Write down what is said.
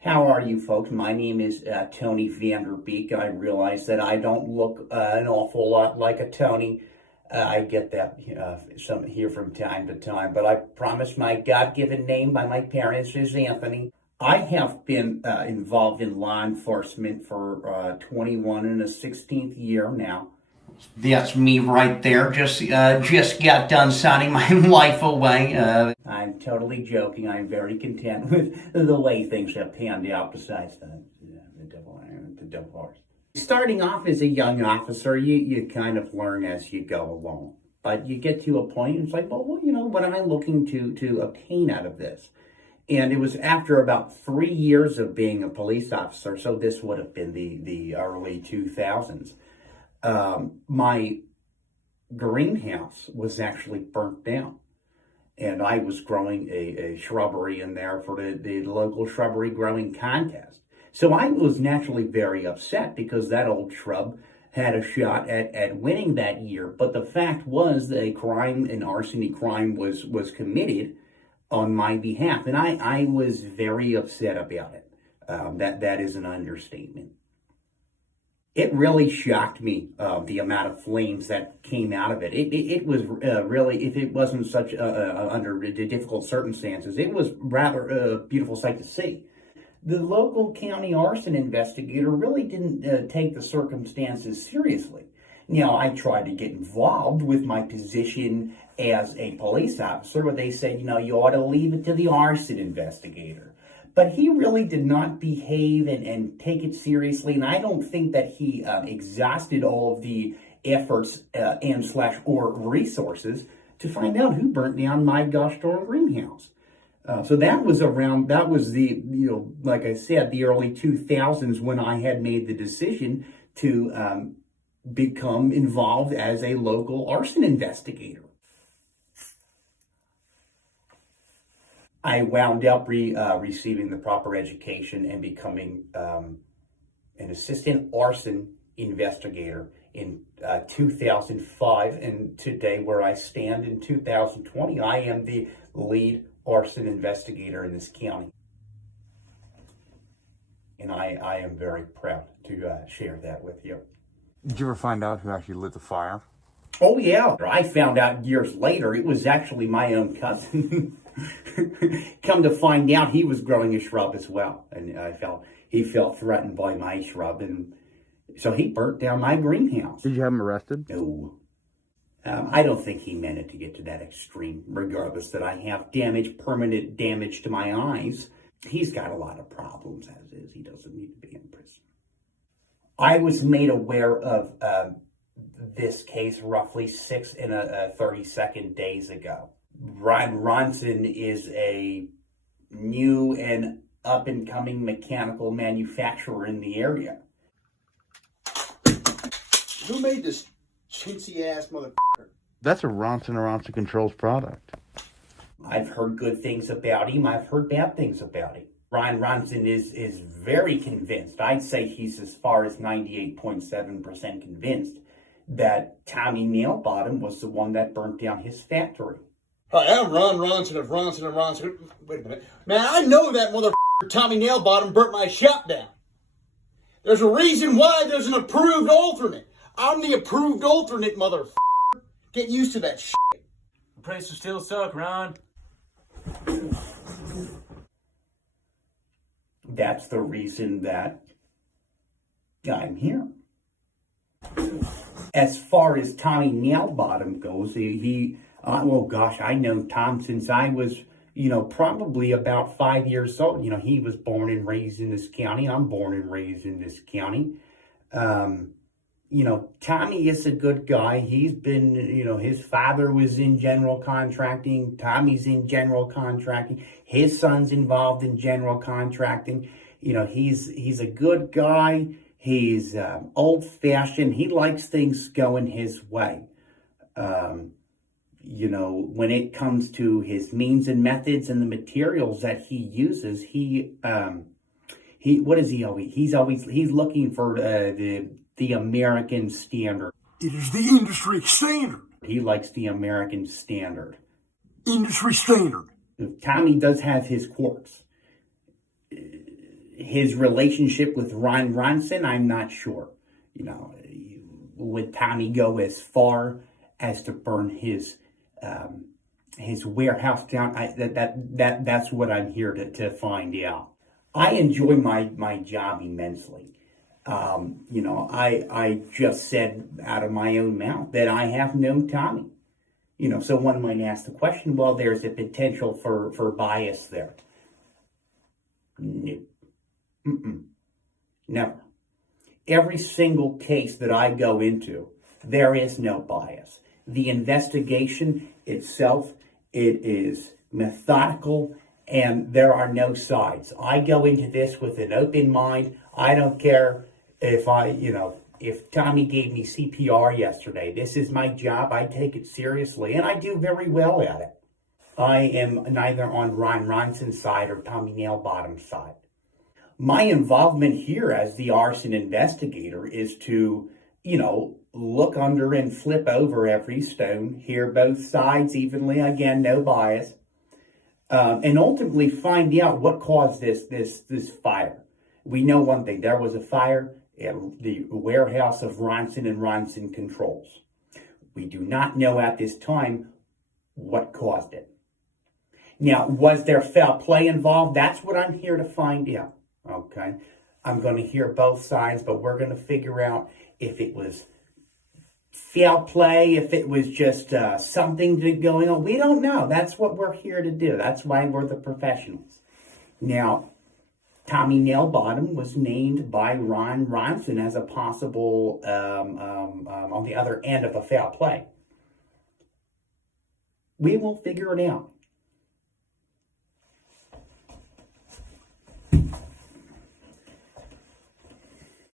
How are you folks? My name is Tony Vanderbeake. I realize that I don't look an awful lot like a Tony. I get that some here from time to time, but I promise my God-given name by my parents is Anthony. I have been involved in law enforcement for 21 and a 16th year now. That's me right there. Just got done signing my life away. I'm totally joking. I'm very content with the way things have panned out. Besides the double horse. Starting off as a young officer, you kind of learn as you go along. But you get to a point, and it's like, well, what am I looking to obtain out of this? And it was after about 3 years of being a police officer, so this would have been the early 2000s. My greenhouse was actually burnt down, and I was growing a shrubbery in there for the local shrubbery growing contest. So I was naturally very upset because that old shrub had a shot at winning that year. But the fact was that an arsony crime was committed on my behalf, and I was very upset about it. That is an understatement. It really shocked me, the amount of flames that came out of it. It was really, if it wasn't such under the difficult circumstances, it was rather a beautiful sight to see. The local county arson investigator really didn't take the circumstances seriously. Now, I tried to get involved with my position as a police officer, where they said, you ought to leave it to the arson investigator. But he really did not behave and take it seriously, and I don't think that he exhausted all of the efforts or resources to find out who burnt down my gosh darn greenhouse. So that was the, like I said, the early 2000s when I had made the decision to become involved as a local arson investigator. I wound up receiving the proper education and becoming an assistant arson investigator in 2005. And today, where I stand in 2020, I am the lead arson investigator in this county. And I am very proud to share that with you. Did you ever find out who actually lit the fire? Oh, yeah. I found out years later it was actually my own cousin. Come to find out, he was growing a shrub as well. And he felt threatened by my shrub. And so he burnt down my greenhouse. Did you have him arrested? No. I don't think he meant it to get to that extreme, regardless that I have permanent damage to my eyes. He's got a lot of problems as is. He doesn't need to be in prison. I was made aware of this case roughly 6 and 32nd days ago. Ronson is a new and up-and-coming mechanical manufacturer in the area. Who made this chintzy-ass motherfucker? That's a Ronson Controls product. I've heard good things about him. I've heard bad things about him. Ronson is very convinced. I'd say he's as far as 98.7% convinced that Tommy Nailbottom was the one that burnt down his factory. Hi, I'm Ronson of Ronson and Ronson. Wait a minute. Man, I know that motherfucker Tommy Nailbottom burnt my shop down. There's a reason why there's an approved alternate. I'm the approved alternate, motherfucker. Get used to that shit. The place will still suck, Ron. That's the reason that I'm here. As far as Tommy Nailbottom goes, I know Tom since I was, probably about 5 years old. He was born and raised in this county. I'm born and raised in this county. Tommy is a good guy. He's been, his father was in general contracting. Tommy's in general contracting. His son's involved in general contracting. He's a good guy. He's old-fashioned. He likes things going his way. When it comes to his means and methods and the materials that he uses, he's looking for the American standard. It is the industry standard. He likes the American standard. Industry standard. Tommy does have his quirks. his relationship with Ronson, I'm not sure. You know, would Tommy go as far as to burn his warehouse down? That's what I'm here to find out. I enjoy my job immensely. You know, I just said out of my own mouth that I have known Tommy. You know, so one might ask the question, well, there's a potential for bias there. No. Never. Every single case that I go into, there is no bias. The investigation itself, it is methodical, and there are no sides. I go into this with an open mind. I don't care if if Tommy gave me CPR yesterday. This is my job. I take it seriously, and I do very well at it. I am neither on Ronson's side or Tommy Nailbottom's side. My involvement here as the arson investigator is to, look under and flip over every stone, hear both sides evenly, again, no bias, and ultimately find out what caused this fire. We know one thing: there was a fire at the warehouse of Ronson and Ronson Controls. We do not know at this time what caused it. Now, was there foul play involved? That's what I'm here to find out. Okay, I'm going to hear both sides, but we're going to figure out if it was foul play, if it was just something going on. We don't know. That's what we're here to do. That's why we're the professionals. Now, Tommy Nailbottom was named by Ronson as a possible on the other end of a foul play. We will figure it out.